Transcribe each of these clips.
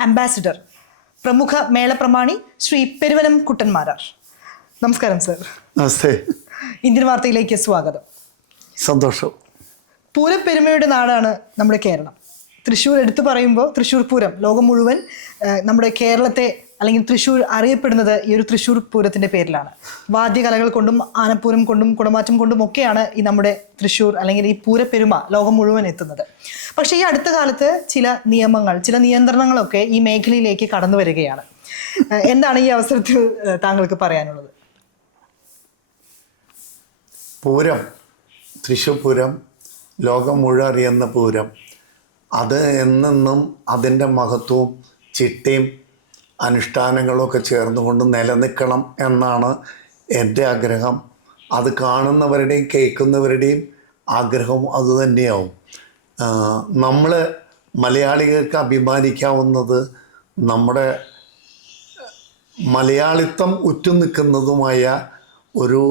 Ambassador പ്രമുഖ മേളപ്രമാണി ശ്രീ പെരുവനം കുട്ടന്മാരാർ. നമസ്കാരം sir. നമസ്തേ. Indian വാർത്തയിലേക്ക് സ്വാഗതം. സന്തോഷം. പൂരപ്പെരുമയുടെ നാടാണ് നമ്മുടെ കേരളം. തൃശ്ശൂർ എടുത്തു പറയുമ്പോൾ തൃശ്ശൂർ പൂരം ലോകം മുഴുവൻ നമ്മുടെ കേരളത്തെ അല്ലെങ്കിൽ തൃശ്ശൂർ അറിയപ്പെടുന്നത് ഈ ഒരു തൃശ്ശൂർ പൂരത്തിന്റെ പേരിലാണ്. വാദ്യകലകൾ കൊണ്ടും ആനപ്പൂരം കൊണ്ടും കുടമാറ്റം കൊണ്ടും ഒക്കെയാണ് ഈ നമ്മുടെ തൃശ്ശൂർ അല്ലെങ്കിൽ ഈ പൂരപ്പെരുമ ലോകം മുഴുവൻ എത്തുന്നത്. പക്ഷേ ഈ അടുത്ത കാലത്ത് ചില നിയമങ്ങൾ ചില നിയന്ത്രണങ്ങളൊക്കെ ഈ മേഖലയിലേക്ക് കടന്നു വരികയാണ്. എന്താണ് ഈ അവസരത്തിൽ താങ്കൾക്ക് പറയാനുള്ളത്? പൂരം തൃശ്ശൂർ പൂരം ലോകം മുഴുവൻ അറിയുന്ന പൂരം. അത് എന്നെന്നും അതിന്റെ മഹത്വവും ചിട്ടയും അനുഷ്ഠാനങ്ങളും ഒക്കെ ചേർന്നുകൊണ്ട് നിലനിൽക്കണം എന്നാണ് എന്റെ ആഗ്രഹം. അത് കാണുന്നവരുടെയും കേൾക്കുന്നവരുടെയും ആഗ്രഹവും അതുതന്നെയാവും നമ്മൾ മലയാളികൾക്ക് അഭിമാനിക്കാവുന്നത് നമ്മുടെ മലയാളിത്തം ഉറ്റുനിൽക്കുന്നതുമായ ഒരു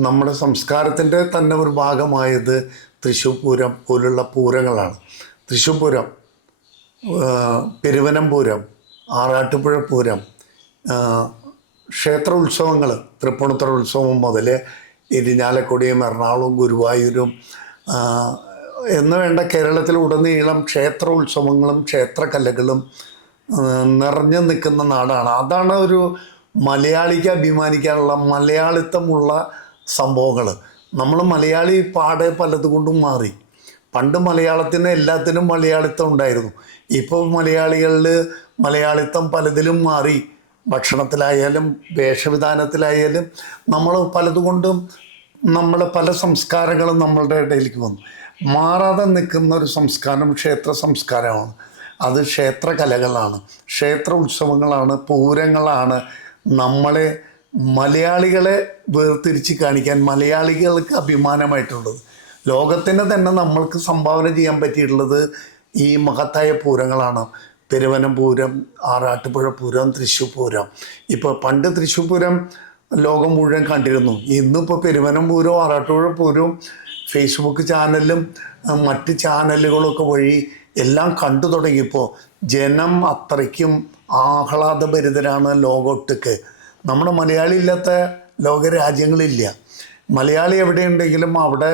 നമ്മുടെ സംസ്കാരത്തിന്റെ തന്നെ ഒരു ഭാഗമായത് തൃശ്ശൂർ പൂരം പോലുള്ള പൂരങ്ങളാണ്. തൃശ്ശൂർ പൂരം പെരുവനം പൂരം ആറാട്ടുപുഴ പൂരം ക്ഷേത്ര ഉത്സവങ്ങൾ തൃപ്പൂണിത്തുറ ഉത്സവം മുതൽ ഇരിഞ്ഞാലക്കുടിയും എറണാകുളവും ഗുരുവായൂരും എന്ന് വേണ്ട കേരളത്തിലുടനീളം ക്ഷേത്ര ഉത്സവങ്ങളും ക്ഷേത്രകലകളും നിറഞ്ഞു നിൽക്കുന്ന നാടാണ്. അതാണ് ഒരു മലയാളിക്ക് അഭിമാനിക്കാനുള്ള മലയാളിത്തമുള്ള സംഭവങ്ങൾ നമ്മൾ മലയാളി പാടെ പലതുകൊണ്ടും മാറി. പണ്ട് മലയാളത്തിന് എല്ലാത്തിനും മലയാളിത്തം ഉണ്ടായിരുന്നു. ഇപ്പോൾ മലയാളികളിൽ മലയാളിത്തം പലതിലും മാറി. ഭക്ഷണത്തിലായാലും വേഷവിധാനത്തിലായാലും നമ്മൾ പലതുകൊണ്ടും നമ്മൾ പല സംസ്കാരങ്ങളും നമ്മളുടെ ഇടയിലേക്ക് വന്നു. മാറാതെ നിൽക്കുന്ന ഒരു സംസ്കാരം ക്ഷേത്ര സംസ്കാരമാണ്. അത് ക്ഷേത്ര കലകളാണ് ക്ഷേത്ര ഉത്സവങ്ങളാണ് പൂരങ്ങളാണ് നമ്മളെ മലയാളികളെ വേർതിരിച്ച് കാണിക്കാൻ മലയാളികൾക്ക് അഭിമാനമായിട്ടുള്ളത്. ലോകത്തിന് തന്നെ നമ്മൾക്ക് സംഭാവന ചെയ്യാൻ പറ്റിയിട്ടുള്ളത് ഈ മഹത്തായ പൂരങ്ങളാണ്. പെരുവനം പൂരം ആറാട്ടുപുഴ പൂരം തൃശ്ശൂർ പൂരം. ഇപ്പോൾ പണ്ട് തൃശ്ശൂർ പൂരം ലോകം മുഴുവൻ കണ്ടിരുന്നു. ഇന്നിപ്പോൾ പെരുവനം പൂരവും ആറാട്ടുപുഴ പൂരവും ഫേസ്ബുക്ക് ചാനലും മറ്റ് ചാനലുകളൊക്കെ വഴി എല്ലാം കണ്ടു തുടങ്ങിയപ്പോൾ ജനം അത്രയ്ക്കും ആഹ്ലാദഭരിതരാണ് ലോകൊട്ടുക്ക്. നമ്മുടെ മലയാളി ഇല്ലാത്ത ലോകരാജ്യങ്ങളില്ല. മലയാളി എവിടെയുണ്ടെങ്കിലും അവിടെ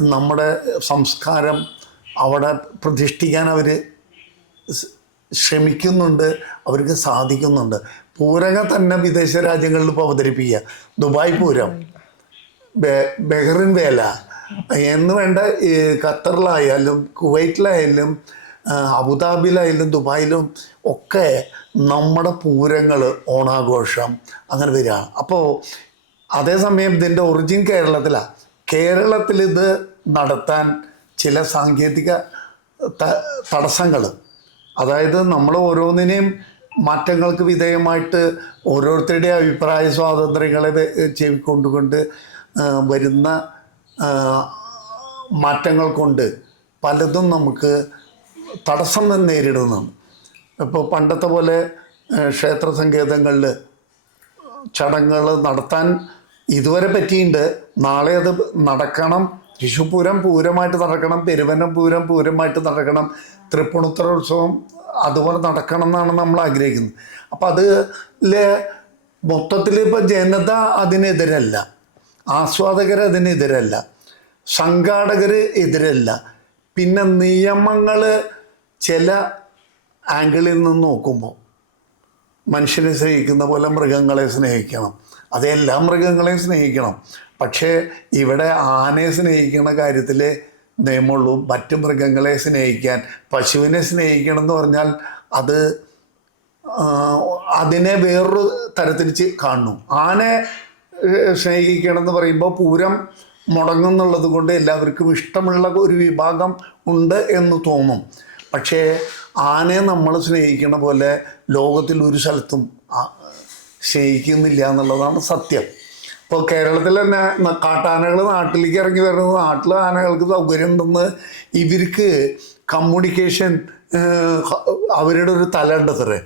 നമ്മുടെ സംസ്കാരം അവിടെ പ്രതിഷ്ഠിക്കാൻ അവർ ശ്രമിക്കുന്നുണ്ട് അവർക്ക് സാധിക്കുന്നുണ്ട്. പൂരക തന്നെ വിദേശ രാജ്യങ്ങളിൽ ഇപ്പോൾ അവതരിപ്പിക്കുക. ദുബായ് പൂരം ബെഹ്റിൻ വേല എന്ന് വേണ്ട ഖത്തറിലായാലും കുവൈറ്റിലായാലും അബുദാബിയിലായാലും ദുബായിലും ഒക്കെ നമ്മുടെ പൂരങ്ങൾ ഓണാഘോഷം അങ്ങനെ വരിക. അപ്പോൾ അതേസമയം ഇതിന്റെ ഒറിജിൻ കേരളത്തിലാണ് കേരളത്തിൽ ഇത് നടത്താൻ ചില സാങ്കേതിക തടസ്സങ്ങൾ അതായത് നമ്മൾ ഓരോന്നിനെയും മാറ്റങ്ങൾക്ക് വിധേയമായിട്ട് ഓരോരുത്തരുടെ അഭിപ്രായ സ്വാതന്ത്ര്യങ്ങളെ ചെവിക്കൊണ്ടുകൊണ്ട് വരുന്ന മാറ്റങ്ങൾ കൊണ്ട് പലതും നമുക്ക് തടസ്സം നേരിടുന്നതാണ്. ഇപ്പോൾ പണ്ടത്തെ പോലെ ക്ഷേത്ര സങ്കേതങ്ങളിൽ ചടങ്ങുകൾ നടത്താൻ ഇതുവരെ പറ്റിയിട്ടുണ്ട് നാളെ അത് നടക്കണം. തൃശ്ശൂപൂരം പൂരമായിട്ട് നടക്കണം പെരുവനം പൂരം പൂരമായിട്ട് നടക്കണം തൃപ്പൂണിത്തുറ ഉത്സവം അതുപോലെ നടക്കണം എന്നാണ് നമ്മൾ ആഗ്രഹിക്കുന്നത്. അപ്പം അതിൽ മൊത്തത്തിൽ ഇപ്പം ജനത അതിനെതിരല്ല ആസ്വാദകർ അതിനെതിരല്ല സംഘാടകർ എതിരല്ല. പിന്നെ നിയമങ്ങൾ ചില ആംഗിളിൽ നിന്ന് നോക്കുമ്പോൾ മനുഷ്യനെ സ്നേഹിക്കുന്ന പോലെ മൃഗങ്ങളെ സ്നേഹിക്കണം അത് എല്ലാ മൃഗങ്ങളെയും സ്നേഹിക്കണം. പക്ഷേ ഇവിടെ ആനയെ സ്നേഹിക്കുന്ന കാര്യത്തിൽ നിയമമുള്ളൂ. മറ്റു മൃഗങ്ങളെ സ്നേഹിക്കാൻ പശുവിനെ സ്നേഹിക്കണം എന്ന് പറഞ്ഞാൽ അത് അതിനെ വേറൊരു തരത്തിൽ കാണുന്നു. ആനയെ സ്നേഹിക്കണം എന്ന് പറയുമ്പോൾ പൂരം മുടങ്ങുന്നുള്ളത് കൊണ്ട് എല്ലാവർക്കും ഇഷ്ടമുള്ള ഒരു വിഭാഗം ഉണ്ട് എന്ന് തോന്നും. പക്ഷേ ആനയെ നമ്മൾ സ്നേഹിക്കണ പോലെ ലോകത്തിൽ ഒരു സ്ഥലത്തും സ്നേഹിക്കുന്നില്ല എന്നുള്ളതാണ് സത്യം. ഇപ്പോൾ കേരളത്തിൽ തന്നെ കാട്ടാനകൾ നാട്ടിലേക്ക് ഇറങ്ങി വരുന്നത് നാട്ടിലെ ആനകൾക്ക് സൗകര്യം ഉണ്ടെന്ന് ഇവർക്ക് കമ്മ്യൂണിക്കേഷൻ അവരുടെ ഒരു തല ഉണ്ട് സാറേ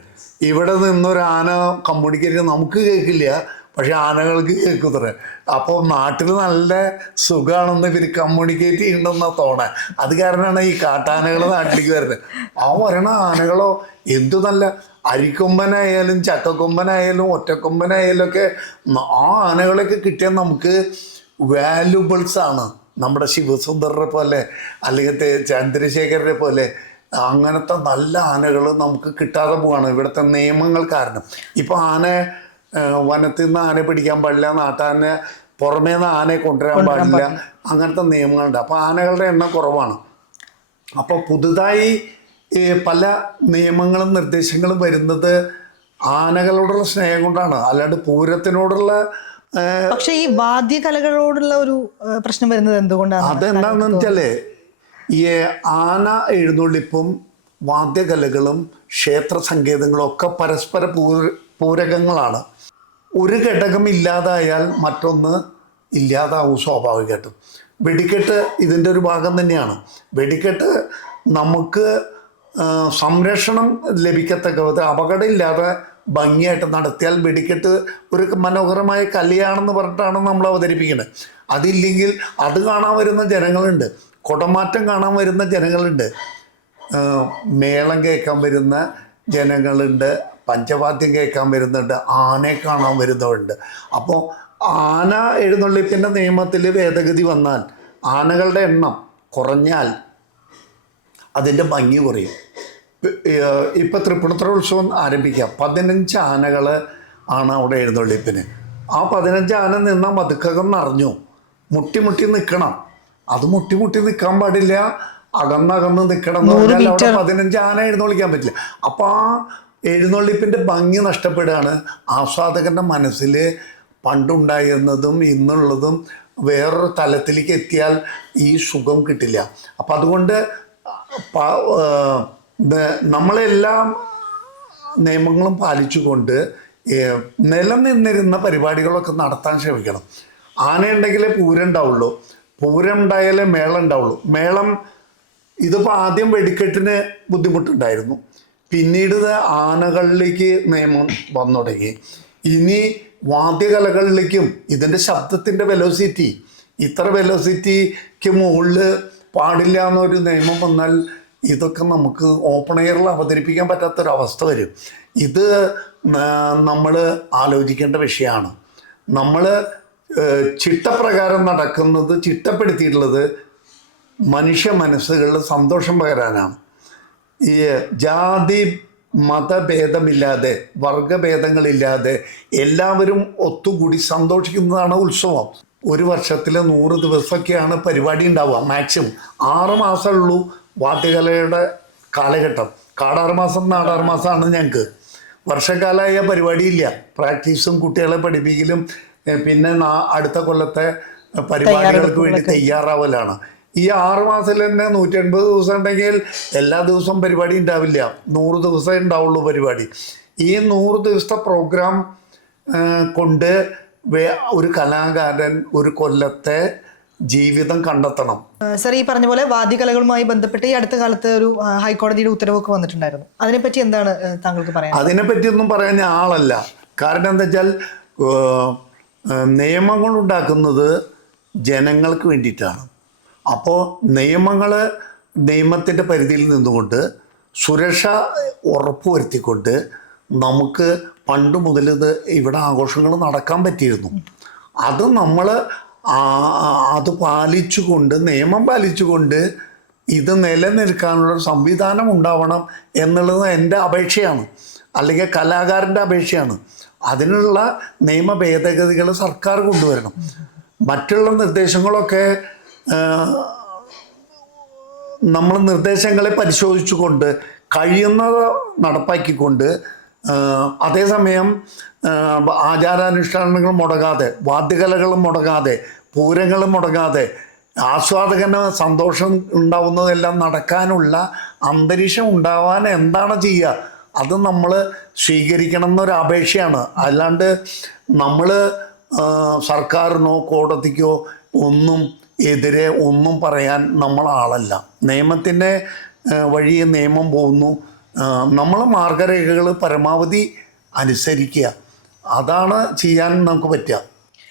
ഇവിടെ നിന്നൊരു ആന കമ്മ്യൂണിക്കേറ്റ് നമുക്ക് കേൾക്കില്ല പക്ഷെ ആനകൾക്ക് കേൾക്കും സാറേ അപ്പോൾ നാട്ടിൽ നല്ല സുഖമാണെന്ന് ഇവർ കമ്മ്യൂണിക്കേറ്റ് ചെയ്യണമെന്നാ തോന്നേ അത് കാരണമാണ് ഈ കാട്ടാനകൾ നാട്ടിലേക്ക് വരുന്നത്. ആ വരണ ആനകളോ എന്തു നല്ല അരിക്കൊമ്പനായാലും ചക്കക്കൊമ്പനായാലും ഒറ്റക്കൊമ്പനായാലും ഒക്കെ ആ ആനകളൊക്കെ കിട്ടിയാൽ നമുക്ക് വാല്യുബിൾസ് ആണ്. നമ്മുടെ ശിവസുന്ദറിനെ പോലെ അല്ലെങ്കിൽ ചന്ദ്രശേഖരനെ പോലെ അങ്ങനത്തെ നല്ല ആനകൾ നമുക്ക് കിട്ടാതെ പോവാണ്. ഇവിടുത്തെ നിയമങ്ങൾ കാരണം. ഇപ്പോൾ ആന വനത്തിൽ നിന്ന് ആന പിടിക്കാൻ പാടില്ല നാട്ടാനെ പുറമേ നിന്ന് ആനയെ കൊണ്ടുവരാൻ പാടില്ല അങ്ങനത്തെ നിയമങ്ങളുണ്ട്. അപ്പോൾ ആനകളുടെ എണ്ണം കുറവാണ്. അപ്പോൾ പുതുതായി പല നിയമങ്ങളും നിർദ്ദേശങ്ങളും വരുന്നത് ആനകളോടുള്ള സ്നേഹം കൊണ്ടാണ്. അല്ലാണ്ട് പൂരത്തിനോടുള്ള പക്ഷെ ഈ വാദ്യകലകളോടുള്ള ഒരു പ്രശ്നം വരുന്നത് എന്തുകൊണ്ടാണ് അതെന്താണെന്ന് വെച്ചാൽ ഈ ആന എഴുന്നള്ളിപ്പും വാദ്യകലകളും ക്ഷേത്ര സങ്കേതങ്ങളും ഒക്കെ പരസ്പര പൂര പൂരകങ്ങളാണ്. ഒരു ഘടകം ഇല്ലാതായാൽ മറ്റൊന്ന് ഇല്ലാതാവും സ്വാഭാവികമായിട്ടും. വെടിക്കെട്ട് ഇതിന്റെ ഒരു ഭാഗം തന്നെയാണ്. വെടിക്കെട്ട് നമുക്ക് സംരക്ഷണം ലഭിക്കത്തക്ക വിധത്തിൽ അപകടമില്ലാതെ ഭംഗിയായിട്ട് നടത്തിയാൽ വെടിക്കെട്ട് ഒരു മനോഹരമായ കല്യാണെന്ന് പറഞ്ഞിട്ടാണ് നമ്മൾ അവതരിപ്പിക്കുന്നത്. അതില്ലെങ്കിൽ അത് കാണാൻ വരുന്ന ജനങ്ങളുണ്ട്. കുടമാറ്റം കാണാൻ വരുന്ന ജനങ്ങളുണ്ട്. മേളം കേൾക്കാൻ വരുന്ന ജനങ്ങളുണ്ട്. പഞ്ചവാദ്യം കേൾക്കാൻ വരുന്നുണ്ട്. ആനയെ കാണാൻ വരുന്നവരുണ്ട്. അപ്പോൾ ആന എഴുന്നള്ളിപ്പിന്റെ നിയമത്തിൽ ഭേദഗതി വന്നാൽ ആനകളുടെ എണ്ണം കുറഞ്ഞാൽ അതിന്റെ ഭംഗി കുറയും. ഇപ്പം തൃപ്പൂണിത്തുറ ആരംഭിക്കുക ആരംഭിക്കാം. പതിനഞ്ച് ആനകൾ ആണ് അവിടെ എഴുന്നള്ളിപ്പിന്. ആ പതിനഞ്ച് ആന നിന്ന മതുക്കകം നിറഞ്ഞു. മുട്ടി മുട്ടി നിൽക്കണം അത് മുട്ടി മുട്ടി നിൽക്കാൻ പാടില്ല. അകന്നകന്ന് നിൽക്കണം എന്ന് പറഞ്ഞാൽ അവിടെ പതിനഞ്ച് ആന എഴുന്നള്ളിക്കാൻ പറ്റില്ല. അപ്പോൾ ആ എഴുന്നള്ളിപ്പിന്റെ ഭംഗി നഷ്ടപ്പെടുകയാണ്. ആസ്വാദകന്റെ മനസ്സിൽ പണ്ടുണ്ടായിരുന്നതും ഇന്നുള്ളതും വേറൊരു തലത്തിലേക്ക് എത്തിയാൽ ഈ സുഖം കിട്ടില്ല. അപ്പം അതുകൊണ്ട് നമ്മളെല്ലാം നിയമങ്ങളും പാലിച്ചുകൊണ്ട് നിലനിന്നിരുന്ന പരിപാടികളൊക്കെ നടത്താൻ ശ്രമിക്കണം. ആനയുണ്ടെങ്കിലേ പൂരം ഉണ്ടാവുള്ളൂ പൂരം ഉണ്ടായാലേ മേളം ഉണ്ടാവുള്ളൂ മേളം ഇതിപ്പോൾ ആദ്യം വെടിക്കെട്ടിന് ബുദ്ധിമുട്ടുണ്ടായിരുന്നു. പിന്നീട് ആനകളിലേക്ക് നിയമം വന്നു തുടങ്ങി. ഇനി വാദ്യകലകളിലേക്കും ഇതിന്റെ ശബ്ദത്തിന്റെ വെലോസിറ്റി ഇത്ര വെലോസിറ്റിക്ക് മുകളിൽ പാടില്ല എന്നൊരു നിയമം വന്നാൽ ഇതൊക്കെ നമുക്ക് ഓപ്പൺ എയറിൽ അവതരിപ്പിക്കാൻ പറ്റാത്തൊരവസ്ഥ വരും. ഇത് നമ്മൾ ആലോചിക്കേണ്ട വിഷയമാണ് നമ്മൾ ചിട്ടപ്രകാരം നടക്കുന്നത് ചിട്ടപ്പെടുത്തിയിട്ടുള്ളത് മനുഷ്യ മനസ്സുകളിൽ സന്തോഷം പകരാനാണ്. ഈ ജാതി മതഭേദമില്ലാതെ വർഗഭേദങ്ങളില്ലാതെ എല്ലാവരും ഒത്തുകൂടി സന്തോഷിക്കുന്നതാണ് ഉത്സവം. ഒരു വർഷത്തിൽ നൂറ് ദിവസമൊക്കെയാണ് പരിപാടി ഉണ്ടാവുക മാക്സിമം ആറ് മാസമുള്ളൂ വാദ്യകലയുടെ കാലഘട്ടം. കാടാറ് മാസം നാടാറ് മാസമാണ് ഞങ്ങൾക്ക് വർഷക്കാലമായ പരിപാടിയില്ല. പ്രാക്ടീസും കുട്ടികളെ പഠിപ്പിക്കലും പിന്നെ അടുത്ത കൊല്ലത്തെ പരിപാടികൾക്ക് വേണ്ടി തയ്യാറാവലാണ്. ഈ ആറ് മാസത്തിൽ തന്നെ നൂറ്റി എൺപത് ദിവസം ഉണ്ടെങ്കിൽ എല്ലാ ദിവസവും പരിപാടി ഉണ്ടാവില്ല. നൂറ് ദിവസമേ ഉണ്ടാവുള്ളൂ പരിപാടി. ഈ നൂറ് ദിവസത്തെ പ്രോഗ്രാം കൊണ്ട് ഒരു കലാകാരൻ ഒരു കൊല്ലത്തെ ജീവിതം കണ്ടെത്തണം. സർ ഈ പറഞ്ഞ പോലെ വാദ്യകലകളുമായി ബന്ധപ്പെട്ട് ഈ അടുത്ത കാലത്ത് ഒരു ഹൈക്കോടതിയുടെ ഉത്തരവൊക്കെ വന്നിട്ടുണ്ടായിരുന്നു. അതിനെപ്പറ്റി എന്താണ് താങ്കൾക്ക് പറയാൻ അതിനെപ്പറ്റിയൊന്നും പറയാൻ ഞാൻ ആളല്ല. കാരണം എന്താ വെച്ചാൽ നിയമങ്ങൾ ഉണ്ടാക്കുന്നത് ജനങ്ങൾക്ക് വേണ്ടിയിട്ടാണ്. അപ്പോൾ നിയമങ്ങൾ നിയമത്തിന്റെ പരിധിയിൽ നിന്നുകൊണ്ട് സുരക്ഷ ഉറപ്പുവരുത്തിക്കൊണ്ട് നമുക്ക് പണ്ട് മുതൽ ഇത് ഇവിടെ ആഘോഷങ്ങൾ നടക്കാൻ പറ്റിയിരുന്നു. അത് നമ്മൾ അത് പാലിച്ചുകൊണ്ട് നിയമം പാലിച്ചുകൊണ്ട് ഇത് നിലനിൽക്കാനുള്ള സംവിധാനം ഉണ്ടാവണം എന്നുള്ളത് എന്റെ അപേക്ഷയാണ്. അല്ലെങ്കിൽ കലാകാരന്റെ അപേക്ഷയാണ്. അതിനുള്ള നിയമ ഭേദഗതികൾ സർക്കാർ കൊണ്ടുവരണം. മറ്റുള്ള നിർദ്ദേശങ്ങളൊക്കെ നമ്മൾ നിർദ്ദേശങ്ങളെ പരിശോധിച്ചുകൊണ്ട് കഴിയുന്നത് നടപ്പാക്കിക്കൊണ്ട് അതേസമയം ആചാരാനുഷ്ഠാനങ്ങൾ മുടങ്ങാതെ വാദ്യകലകളും മുടങ്ങാതെ പൂരങ്ങളും മുടങ്ങാതെ ആസ്വാദകന് സന്തോഷം ഉണ്ടാവുന്നതെല്ലാം നടക്കാനുള്ള അന്തരീക്ഷം ഉണ്ടാവാൻ എന്താണ് ചെയ്യുക? അത് നമ്മൾ സ്വീകരിക്കണം എന്നൊരു അപേക്ഷയാണ്. അല്ലാണ്ട് നമ്മൾ സർക്കാരിനോ കോടതിക്കോ ഒന്നും എതിരെ ഒന്നും പറയാൻ നമ്മൾ ആളല്ല. നിയമത്തിന്റെ വഴി നിയമം പോകുന്നു നമ്മൾ മാർഗരേഖകൾ പരമാവധി അനുസരിക്കുക. അതാണ് ചെയ്യാൻ നമുക്ക് പറ്റുക.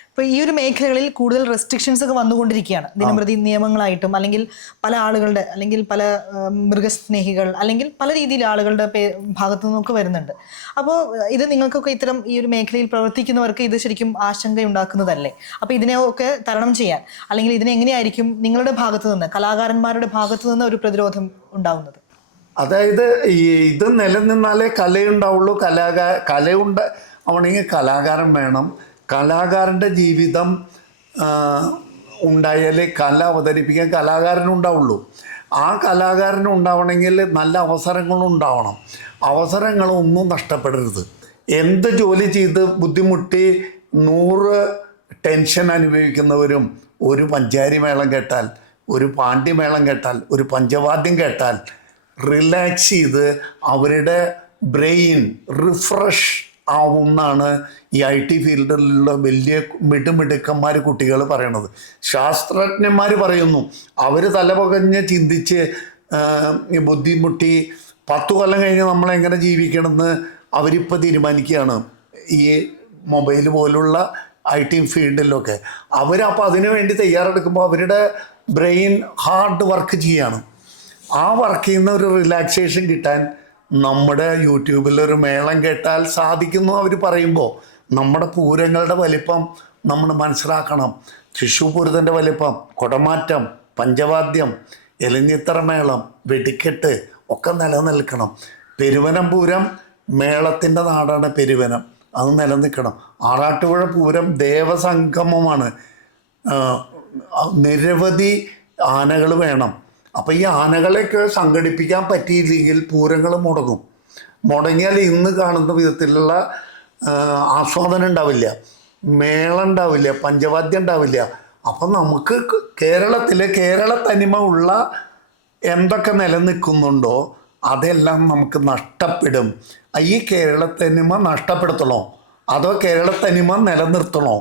അപ്പോൾ ഈ ഒരു മേഖലകളിൽ കൂടുതൽ റെസ്ട്രിക്ഷൻസ് ഒക്കെ വന്നുകൊണ്ടിരിക്കുകയാണ്. ദിനംപ്രതി നിയമങ്ങളായിട്ടും അല്ലെങ്കിൽ പല ആളുകളുടെ അല്ലെങ്കിൽ പല മൃഗസ്നേഹികൾ അല്ലെങ്കിൽ പല രീതിയിൽ ആളുകളുടെ പേ ഭാഗത്തു നിന്നൊക്കെ വരുന്നുണ്ട്. അപ്പോൾ ഇത് നിങ്ങൾക്കൊക്കെ ഇത്തരം ഈ ഒരു മേഖലയിൽ പ്രവർത്തിക്കുന്നവർക്ക് ഇത് ശരിക്കും ആശങ്കയുണ്ടാക്കുന്നതല്ലേ? അപ്പോൾ ഇതിനെയൊക്കെ തരണം ചെയ്യാൻ അല്ലെങ്കിൽ ഇതിനെ എങ്ങനെയായിരിക്കും നിങ്ങളുടെ ഭാഗത്തു നിന്ന് കലാകാരന്മാരുടെ ഭാഗത്തു നിന്ന് ഒരു പ്രതിരോധം ഉണ്ടാവുന്നത്? അതായത് ഈ ഇത് നിലനിന്നാലേ കലയുണ്ടാവുള്ളൂ. കലാകാ കലയുണ്ട ആവണമെങ്കിൽ കലാകാരൻ വേണം. കലാകാരന്റെ ജീവിതം ഉണ്ടായാലേ കല അവതരിപ്പിക്കാൻ കലാകാരനുണ്ടാവുള്ളൂ ആ കലാകാരൻ ഉണ്ടാവണമെങ്കിൽ നല്ല അവസരങ്ങളും ഉണ്ടാവണം. അവസരങ്ങളൊന്നും നഷ്ടപ്പെടരുത്. എന്ത് ജോലി ചെയ്ത് ബുദ്ധിമുട്ടി നൂറ് ടെൻഷൻ അനുഭവിക്കുന്നവരും ഒരു പഞ്ചാരി മേളം കേട്ടാൽ ഒരു പാണ്ഡ്യമേളം കേട്ടാൽ ഒരു പഞ്ചവാദ്യം കേട്ടാൽ റിലാക്സ് ചെയ്ത് അവരുടെ ബ്രെയിൻ റിഫ്രഷ് ആവുമെന്നാണ് ഈ ഐ ടി ഫീൽഡിലുള്ള വലിയ മിടുമിടുക്കന്മാർ കുട്ടികൾ പറയണത്. ശാസ്ത്രജ്ഞന്മാർ പറയുന്നു അവർ തലപകഞ്ഞ് ചിന്തിച്ച് ബുദ്ധിമുട്ടി പത്തു കൊല്ലം കഴിഞ്ഞ് നമ്മളെങ്ങനെ ജീവിക്കണമെന്ന് അവരിപ്പോൾ തീരുമാനിക്കുകയാണ്. ഈ മൊബൈൽ പോലുള്ള ഐ ടി ഫീൽഡിലൊക്കെ. അവരപ്പോൾ അതിനു വേണ്ടി തയ്യാറെടുക്കുമ്പോൾ അവരുടെ ബ്രെയിൻ ഹാർഡ് വർക്ക് ചെയ്യാണ്. ആ വർക്ക് ചെയ്യുന്ന ഒരു റിലാക്സേഷൻ കിട്ടാൻ നമ്മുടെ യൂട്യൂബിൽ ഒരു മേളം കേട്ടാൽ സാധിക്കുന്നു അവർ പറയുമ്പോൾ നമ്മുടെ പൂരങ്ങളുടെ വലിപ്പം നമ്മൾ മനസ്സിലാക്കണം. തൃശ്ശൂർ പൂരത്തിന്റെ വലിപ്പം കുടമാറ്റം പഞ്ചവാദ്യം എലിഞ്ഞിത്തറ മേളം വെടിക്കെട്ട് ഒക്കെ നിലനിൽക്കണം. പെരുവനം പൂരം മേളത്തിന്റെ നാടാണ് പെരുവനം. അത് നിലനിൽക്കണം. ആറാട്ടുപുഴ പൂരം ദേവസംഗമമാണ്. നിരവധി ആനകൾ വേണം. അപ്പോൾ ഈ ആനകളെയൊക്കെ സംഘടിപ്പിക്കാൻ പറ്റിയില്ലെങ്കിൽ പൂരങ്ങൾ മുടങ്ങും. മുടങ്ങിയാൽ ഇന്ന് കാണുന്ന വിധത്തിലുള്ള ആസ്വാദനം ഉണ്ടാവില്ല. മേള ഉണ്ടാവില്ല പഞ്ചവാദ്യം ഉണ്ടാവില്ല. അപ്പം നമുക്ക് കേരളത്തിലെ കേരള തനിമ ഉള്ള എന്തൊക്കെ നിലനിൽക്കുന്നുണ്ടോ അതെല്ലാം നമുക്ക് നഷ്ടപ്പെടും. ഈ കേരള തനിമ നഷ്ടപ്പെടുത്തണോ? അതോ കേരള തനിമ നിലനിർത്തണോ?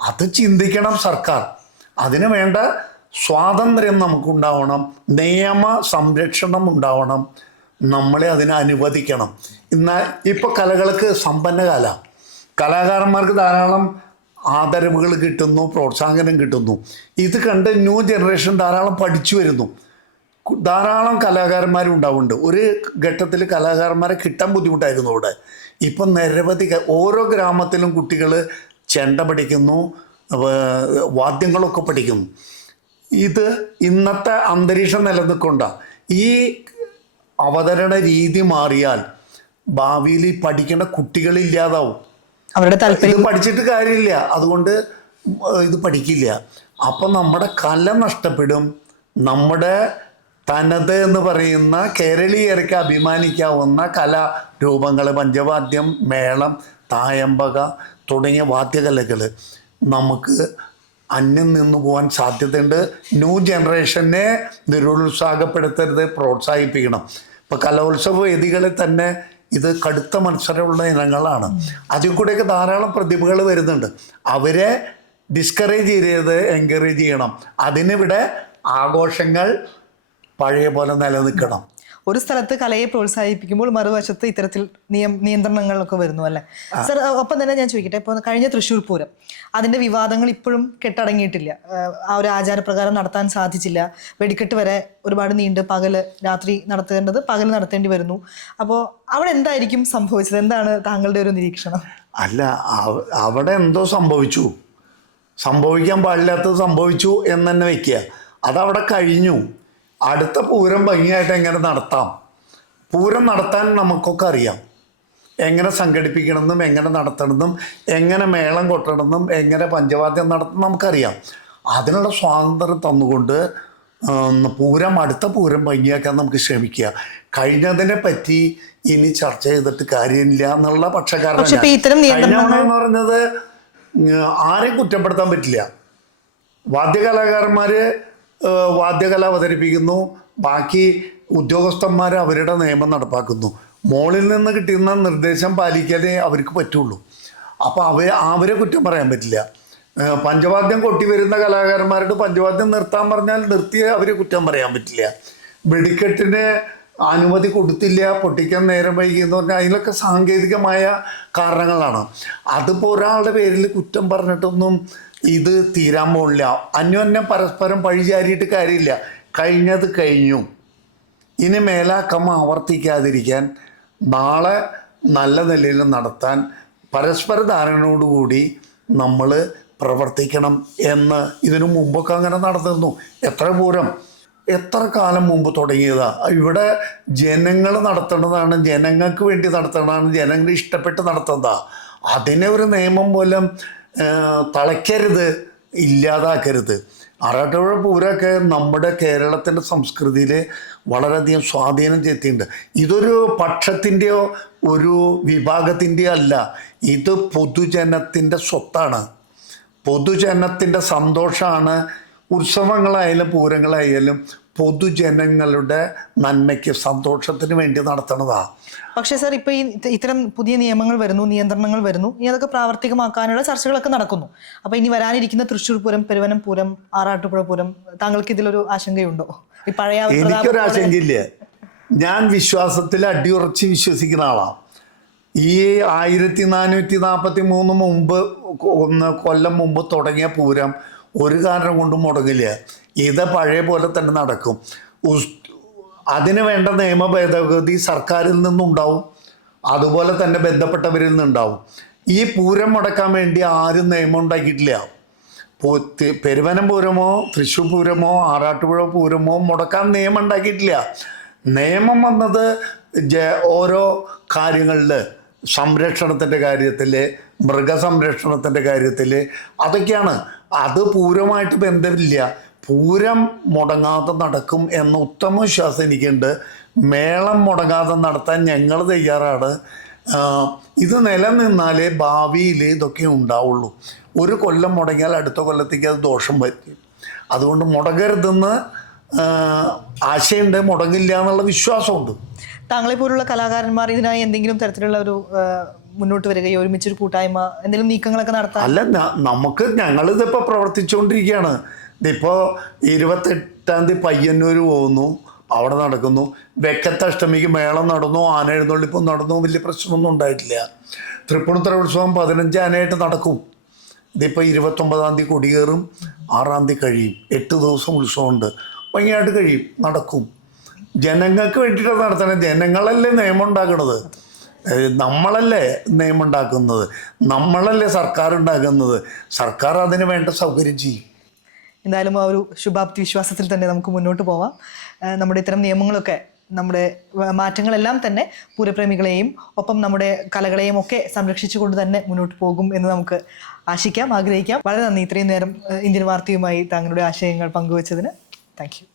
അത് ചിന്തിക്കണം സർക്കാർ. അതിന് വേണ്ട സ്വാതന്ത്ര്യം നമുക്കുണ്ടാവണം നിയമ സംരക്ഷണം ഉണ്ടാവണം നമ്മളെ അതിനെ അനുവദിക്കണം. എന്നാൽ ഇപ്പോൾ കലകൾക്ക് സമ്പന്ന കല. കലാകാരന്മാർക്ക് ധാരാളം ആദരവുകൾ കിട്ടുന്നു പ്രോത്സാഹനം കിട്ടുന്നു. ഇത് കണ്ട് ന്യൂ ജനറേഷൻ ധാരാളം പഠിച്ചു വരുന്നു. ധാരാളം കലാകാരന്മാരും ഉണ്ടാവുന്നുണ്ട്. ഒരു ഘട്ടത്തിൽ കലാകാരന്മാരെ കിട്ടാൻ ബുദ്ധിമുട്ടായിരുന്നു അവിടെ. ഇപ്പം നിരവധി ഓരോ ഗ്രാമത്തിലും കുട്ടികൾ ചെണ്ട പഠിക്കുന്നു വാദ്യങ്ങളൊക്കെ പഠിക്കുന്നു. ഇത് ഇന്നത്തെ അന്തരീക്ഷം നിലനിൽക്കൊണ്ട ഈ അവതരണ രീതി മാറിയാൽ ഭാവിയിൽ ഈ പഠിക്കേണ്ട കുട്ടികളില്ലാതാവും അവരുടെ താല്പര്യം പഠിച്ചിട്ട് കാര്യമില്ല. അതുകൊണ്ട് ഇത് പഠിക്കില്ല. അപ്പം നമ്മുടെ കല നഷ്ടപ്പെടും. നമ്മുടെ തനത് എന്ന് പറയുന്ന കേരളീയർക്ക് അഭിമാനിക്കാവുന്ന കലാരൂപങ്ങൾ പഞ്ചവാദ്യം മേളം തായമ്പക തുടങ്ങിയ വാദ്യകലകൾ നമുക്ക് അന്യം നിന്നു പോകാൻ സാധ്യതയുണ്ട്. ന്യൂ ജനറേഷനെ നിരുത്സാഹപ്പെടുത്തരുത് പ്രോത്സാഹിപ്പിക്കണം. ഇപ്പം കലോത്സവ വേദികളിൽ തന്നെ ഇത് കടുത്ത മത്സരമുള്ള ഇനങ്ങളാണ്. അതിൽ കൂടെയൊക്കെ ധാരാളം പ്രതിഭകൾ വരുന്നുണ്ട്. അവരെ ഡിസ്കറേജ് ചെയ്ത് എൻകറേജ് ചെയ്യണം. അതിനിവിടെ ആഘോഷങ്ങൾ പഴയ പോലെ നിലനിൽക്കണം. ഒരു സ്ഥലത്ത് കലയെ പ്രോത്സാഹിപ്പിക്കുമ്പോൾ മറുവശത്ത് ഇത്തരത്തിൽ നിയം നിയന്ത്രണങ്ങളൊക്കെ വരുന്നു അല്ലേ? സർ ഒപ്പം തന്നെ ഞാൻ ചോദിക്കട്ടെ ഇപ്പോൾ കഴിഞ്ഞ തൃശ്ശൂർ പൂരം അതിന്റെ വിവാദങ്ങൾ ഇപ്പോഴും കെട്ടടങ്ങിയിട്ടില്ല. ആ ഒരു ആചാരപ്രകാരം നടത്താൻ സാധിച്ചില്ല. വെടിക്കെട്ട് വരെ ഒരുപാട് നീണ്ട് പകൽ രാത്രി നടത്തേണ്ടത് പകൽ നടത്തേണ്ടി വരുന്നു. അപ്പോൾ അവിടെ എന്തായിരിക്കും സംഭവിച്ചത്? എന്താണ് താങ്കളുടെ ഒരു നിരീക്ഷണം? അല്ല അവിടെ എന്തോ സംഭവിച്ചു. സംഭവിക്കാൻ പാടില്ലാത്തത് സംഭവിച്ചു എന്ന് തന്നെ വെക്കുക. അതവിടെ കഴിഞ്ഞു. അടുത്ത പൂരം ഭംഗിയായിട്ട് എങ്ങനെ നടത്താം? പൂരം നടത്താൻ നമുക്കൊക്കെ അറിയാം. എങ്ങനെ സംഘടിപ്പിക്കണമെന്നും എങ്ങനെ നടത്തണമെന്നും എങ്ങനെ മേളം കൊട്ടണമെന്നും എങ്ങനെ പഞ്ചവാദ്യം നടത്തണം നമുക്കറിയാം. അതിനുള്ള സ്വാതന്ത്ര്യം തന്നുകൊണ്ട് പൂരം അടുത്ത പൂരം ഭംഗിയാക്കാൻ നമുക്ക് ശ്രമിക്കുക. കഴിഞ്ഞതിനെ പറ്റി ഇനി ചർച്ച ചെയ്തിട്ട് കാര്യമില്ല എന്നുള്ള പക്ഷക്കാരൻ കഴിഞ്ഞ പറഞ്ഞത് ആരെയും കുറ്റപ്പെടുത്താൻ പറ്റില്ല. വാദ്യകലാകാരന്മാർ വാദ്യകല അവതരിപ്പിക്കുന്നു. ബാക്കി ഉദ്യോഗസ്ഥന്മാർ അവരുടെ നിയമം നടപ്പാക്കുന്നു. മോളിൽ നിന്ന് കിട്ടുന്ന നിർദ്ദേശം പാലിക്കാതെ അവർക്ക് പറ്റുള്ളൂ. അപ്പോൾ അവ അവരെ കുറ്റം പറയാൻ പറ്റില്ല. പഞ്ചവാദ്യം കൊട്ടി വരുന്ന കലാകാരന്മാരോട് പഞ്ചവാദ്യം നിർത്താൻ പറഞ്ഞാൽ നിർത്തിയ അവരെ കുറ്റം പറയാൻ പറ്റില്ല. വെടിക്കെട്ടിന് അനുമതി കൊടുത്തില്ല പൊട്ടിക്കാൻ നേരം വൈകി എന്ന് പറഞ്ഞാൽ അതിലൊക്കെ സാങ്കേതികമായ കാരണങ്ങളാണ്. അതിപ്പോൾ ഒരാളുടെ പേരിൽ കുറ്റം പറഞ്ഞിട്ടൊന്നും ഇത് തീരാൻ പോണില്ല. അന്യോന്യം പരസ്പരം പഴിചാരിയിട്ട് കാര്യമില്ല. കഴിഞ്ഞത് കഴിഞ്ഞു. ഇനി മേലാക്കം ആവർത്തിക്കാതിരിക്കാൻ നാളെ നല്ല നിലയിൽ നടത്താൻ പരസ്പര ധാരണയോടുകൂടി നമ്മൾ പ്രവർത്തിക്കണം എന്ന് ഇതിനു മുമ്പൊക്കെ അങ്ങനെ നടന്നിരുന്നു. എത്ര പൂരം? എത്ര കാലം മുമ്പ് തുടങ്ങിയതാ? ഇവിടെ ജനങ്ങൾ നടത്തേണ്ടതാണ് ജനങ്ങൾക്ക് വേണ്ടി നടത്തേണ്ടതാണ് ജനങ്ങൾ ഇഷ്ടപ്പെട്ട് നടത്തുന്നതാ. അതിനെ ഒരു നിയമം പോലും തളയ്ക്കരുത് ഇല്ലാതാക്കരുത്. ആറാട്ടുപുഴ പൂരമൊക്കെ നമ്മുടെ കേരളത്തിന്റെ സംസ്കൃതിയിൽ വളരെയധികം സ്വാധീനം ചെലുത്തിയിട്ടുണ്ട്. ഇതൊരു പക്ഷത്തിന്റെയോ ഒരു വിഭാഗത്തിന്റെയോ അല്ല. ഇത് പൊതുജനത്തിന്റെ സ്വത്താണ്. പൊതുജനത്തിന്റെ സന്തോഷമാണ് ഉത്സവങ്ങളായാലും പൂരങ്ങളായാലും പൊതുജനങ്ങളുടെ നന്മയ്ക്ക് സന്തോഷത്തിന് വേണ്ടി നടത്തണതാ പക്ഷേ സാർ ഇപ്പോൾ ഈ ഇത്ത- ഇത്തരം പുതിയ നിയമങ്ങൾ വരുന്നു നിയന്ത്രണങ്ങൾ വരുന്നു ഇനി അതൊക്കെ പ്രാവർത്തികമാക്കാനുള്ള ചർച്ചകളൊക്കെ നടക്കുന്നു. അപ്പോൾ ഇനി വരാനിരിക്കുന്ന തൃശ്ശൂർ പൂരം പെരുവനം പൂരം ആറാട്ടുപുഴ പൂരം താങ്കൾക്ക് ഇതിലൊരു ആശങ്കയുണ്ടോ? ഈ പഴയ എനിക്കൊരു ആശങ്കയില്ല. ഞാൻ വിശ്വാസത്തിൽ അടിയുറച്ച് വിശ്വസിക്കുന്ന ആളാണ് ഈ ആയിരത്തി നാനൂറ്റി നാൽപ്പത്തി മൂന്ന് മുമ്പ് ഒന്ന് കൊല്ലം മുമ്പ് തുടങ്ങിയ പൂരം ഒരു കാരണം കൊണ്ടും മുടങ്ങില്ല. ഇത് പഴയ പോലെ തന്നെ നടക്കും. അതിന് വേണ്ട നിയമ ഭേദഗതി സർക്കാരിൽ നിന്നുണ്ടാവും. അതുപോലെ തന്നെ ബന്ധപ്പെട്ടവരിൽ നിന്നുണ്ടാവും. ഈ പൂരം മുടക്കാൻ വേണ്ടി ആരും നിയമം ഉണ്ടാക്കിയിട്ടില്ല. പെരുവനം പൂരമോ തൃശ്ശൂർ പൂരമോ ആറാട്ടുപുഴ പൂരമോ മുടക്കാൻ നിയമം ഉണ്ടാക്കിയിട്ടില്ല. നിയമം വന്നത് ഓരോ കാര്യങ്ങളിൽ സംരക്ഷണത്തിന്റെ കാര്യത്തിൽ മൃഗസംരക്ഷണത്തിന്റെ കാര്യത്തിൽ അതൊക്കെയാണ്. അത് പൂരമായിട്ട് ബന്ധമില്ല. പൂരം മുടങ്ങാതെ നടക്കും എന്ന ഉത്തമ വിശ്വാസം എനിക്കുണ്ട്. മേളം മുടങ്ങാതെ നടത്താൻ ഞങ്ങൾ തയ്യാറാണ്. ഇത് നിലനിന്നാലേ ഭാവിയിൽ ഇതൊക്കെ ഉണ്ടാവുള്ളൂ. ഒരു കൊല്ലം മുടങ്ങിയാൽ അടുത്ത കൊല്ലത്തേക്ക് അത് ദോഷം പറ്റും അതുകൊണ്ട് മുടങ്ങരുതെന്ന് ആശയുണ്ട്. മുടങ്ങില്ല എന്നുള്ള വിശ്വാസമുണ്ട്. താങ്കളെ പോലുള്ള കലാകാരന്മാർ ഇതിനായി എന്തെങ്കിലും തരത്തിലുള്ള ഒരു മുന്നോട്ട് വരികയോ ഒരുമിച്ചൊരു കൂട്ടായ്മ എന്തെങ്കിലും നീക്കങ്ങളൊക്കെ നടത്താം അല്ല നമുക്ക് ഞങ്ങളിതിപ്പോൾ പ്രവർത്തിച്ചുകൊണ്ടിരിക്കുകയാണ്. ഇതിപ്പോൾ ഇരുപത്തെട്ടാം തീയതി പയ്യന്നൂർ പോകുന്നു. അവിടെ നടക്കുന്നു. വെക്കത്തഷ്ടമിക്ക് മേളം നടന്നു. ആന എഴുന്നള്ളിപ്പം നടന്നു. വലിയ പ്രശ്നമൊന്നും ഉണ്ടായിട്ടില്ല. തൃപ്പൂണിത്തറ ഉത്സവം പതിനഞ്ച് ആനയായിട്ട് നടക്കും. ഇതിപ്പോൾ ഇരുപത്തൊമ്പതാം തീയതി കൊടിയേറും. ആറാം തീയതി കഴിയും. എട്ട് ദിവസം ഉത്സവമുണ്ട്. ഭംഗിയായിട്ട് കഴിയും. നടക്കും. ജനങ്ങൾക്ക് വേണ്ടിയിട്ടാണ് നടത്തണത് ജനങ്ങളല്ലേ നിയമം ഉണ്ടാക്കുന്നത് നമ്മളല്ലേ നിയമം ഉണ്ടാക്കുന്നത്? നമ്മളല്ലേ സർക്കാർ ഉണ്ടാക്കുന്നത്? സർക്കാർ അതിന് വേണ്ട സൗകര്യം ചെയ്യും. എന്തായാലും ആ ഒരു ശുഭാപ്തി വിശ്വാസത്തിൽ തന്നെ നമുക്ക് മുന്നോട്ട് പോവാം. നമ്മുടെ ഇത്തരം നിയമങ്ങളൊക്കെ നമ്മുടെ മാറ്റങ്ങളെല്ലാം തന്നെ പൂരപ്രേമികളെയും ഒപ്പം നമ്മുടെ കലകളെയും ഒക്കെ സംരക്ഷിച്ചുകൊണ്ട് തന്നെ മുന്നോട്ട് പോകും എന്ന് നമുക്ക് ആശിക്കാം ആഗ്രഹിക്കാം. വളരെ നന്ദി. ഇത്രയും നേരം ഇന്ത്യൻ വാർത്തയുമായി താങ്കളുടെ ആശയങ്ങൾ പങ്കുവച്ചതിന്. താങ്ക്